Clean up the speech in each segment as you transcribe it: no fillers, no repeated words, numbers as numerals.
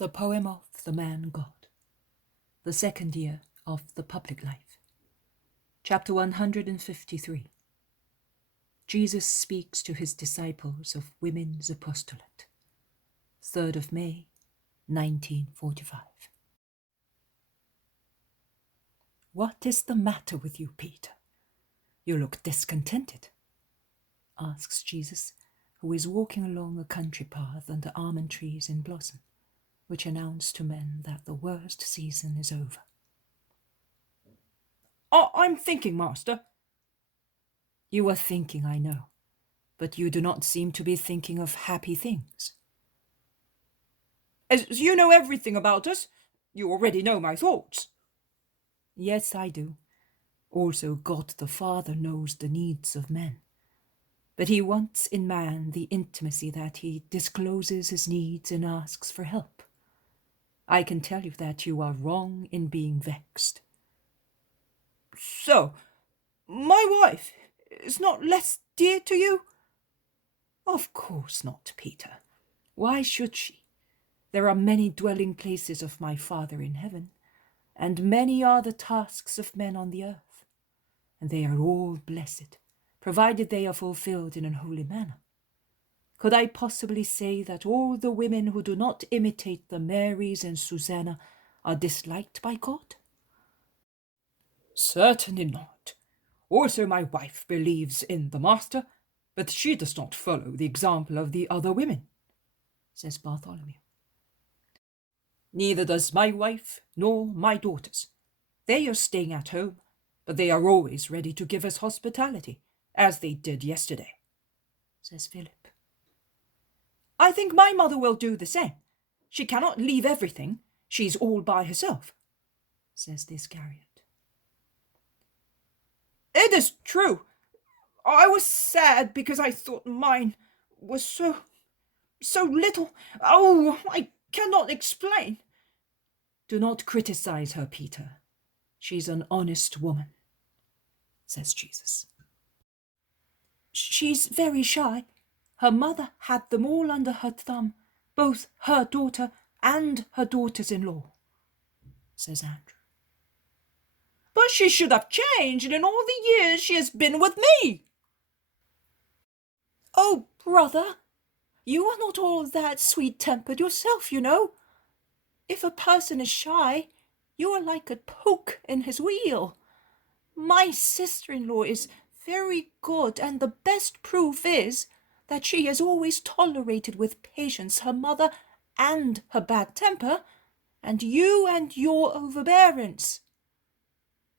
The Poem of the Man God, the second year of the public life. Chapter 153. Jesus speaks to his disciples of Women's Apostolate. 3rd of May, 1945. "What is the matter with you, Peter? You look discontented," asks Jesus, who is walking along a country path under almond trees in blossom, which announce to men that the worst season is over. "I'm thinking, Master." "You are thinking, I know, but you do not seem to be thinking of happy things." "As you know everything about us, you already know my thoughts." "Yes, I do. Also, God the Father knows the needs of men. But he wants in man the intimacy that he discloses his needs and asks for help. I can tell you that you are wrong in being vexed." "So, my wife is not less dear to you?" "Of course not, Peter. Why should she? There are many dwelling places of my Father in heaven, and many are the tasks of men on the earth, and they are all blessed, provided they are fulfilled in a holy manner. Could I possibly say that all the women who do not imitate the Marys and Susanna are disliked by God?" "Certainly not. Also, my wife believes in the Master, but she does not follow the example of the other women," says Bartholomew. "Neither does my wife nor my daughters. They are staying at home, but they are always ready to give us hospitality, as they did yesterday," says Philip. "I think my mother will do the same. She cannot leave everything. She's all by herself," says the Iscariot. "It is true. I was sad because I thought mine was so little. Oh, I cannot explain." "Do not criticize her, Peter. She's an honest woman," says Jesus. "She's very shy. Her mother had them all under her thumb, both her daughter and her daughters-in-law," says Andrew. "But she should have changed in all the years she has been with me." "Oh, brother, you are not all that sweet-tempered yourself, you know. If a person is shy, you are like a poke in his wheel. My sister-in-law is very good, and the best proof is that she has always tolerated with patience her mother and her bad temper, and you and your overbearance."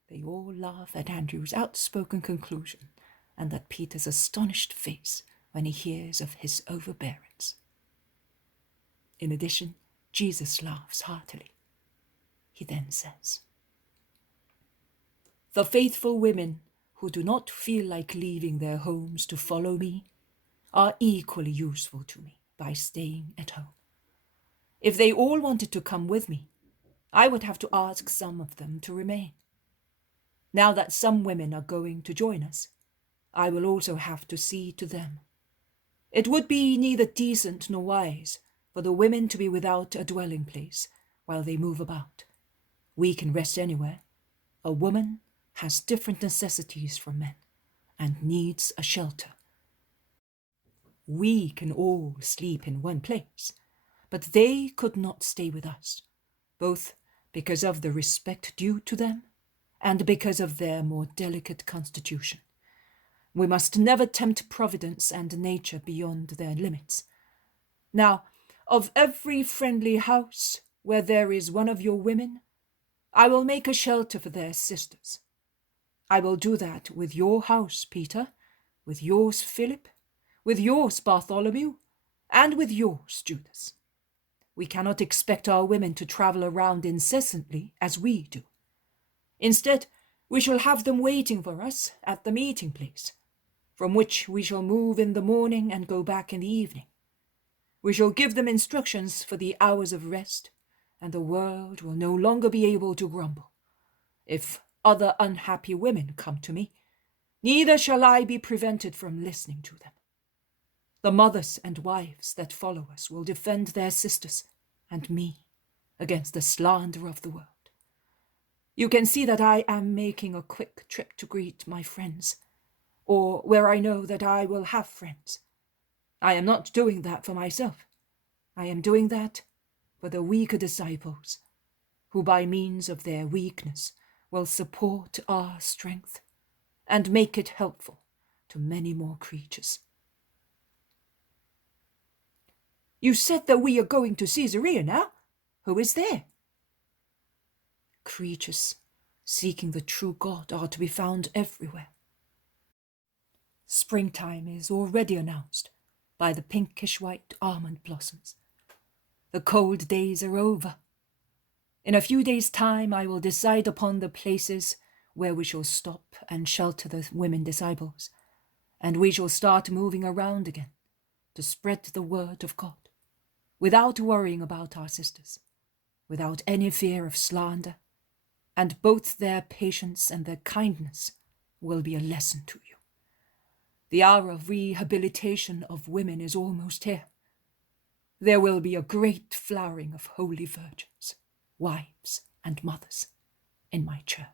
They all laugh at Andrew's outspoken conclusion and at Peter's astonished face when he hears of his overbearance. In addition, Jesus laughs heartily. He then says, "The faithful women who do not feel like leaving their homes to follow me are equally useful to me by staying at home. If they all wanted to come with me, I would have to ask some of them to remain. Now that some women are going to join us, I will also have to see to them. It would be neither decent nor wise for the women to be without a dwelling place while they move about. We can rest anywhere. A woman has different necessities from men and needs a shelter. We can all sleep in one place, but they could not stay with us, both because of the respect due to them and because of their more delicate constitution. We must never tempt Providence and nature beyond their limits. Now, of every friendly house where there is one of your women, I will make a shelter for their sisters. I will do that with your house, Peter, with yours, Philip, with yours, Bartholomew, and with yours, Judas. We cannot expect our women to travel around incessantly as we do. Instead, we shall have them waiting for us at the meeting place, from which we shall move in the morning and go back in the evening. We shall give them instructions for the hours of rest, and the world will no longer be able to grumble. If other unhappy women come to me, neither shall I be prevented from listening to them. The mothers and wives that follow us will defend their sisters and me against the slander of the world. You can see that I am making a quick trip to greet my friends, or where I know that I will have friends. I am not doing that for myself. I am doing that for the weaker disciples, who by means of their weakness will support our strength and make it helpful to many more creatures. You said that we are going to Caesarea now. Who is there? Creatures seeking the true God are to be found everywhere. Springtime is already announced by the pinkish-white almond blossoms. The cold days are over. In a few days' time, I will decide upon the places where we shall stop and shelter the women disciples, and we shall start moving around again to spread the word of God, without worrying about our sisters, without any fear of slander, and both their patience and their kindness will be a lesson to you. The hour of rehabilitation of women is almost here. There will be a great flowering of holy virgins, wives, and mothers in my church.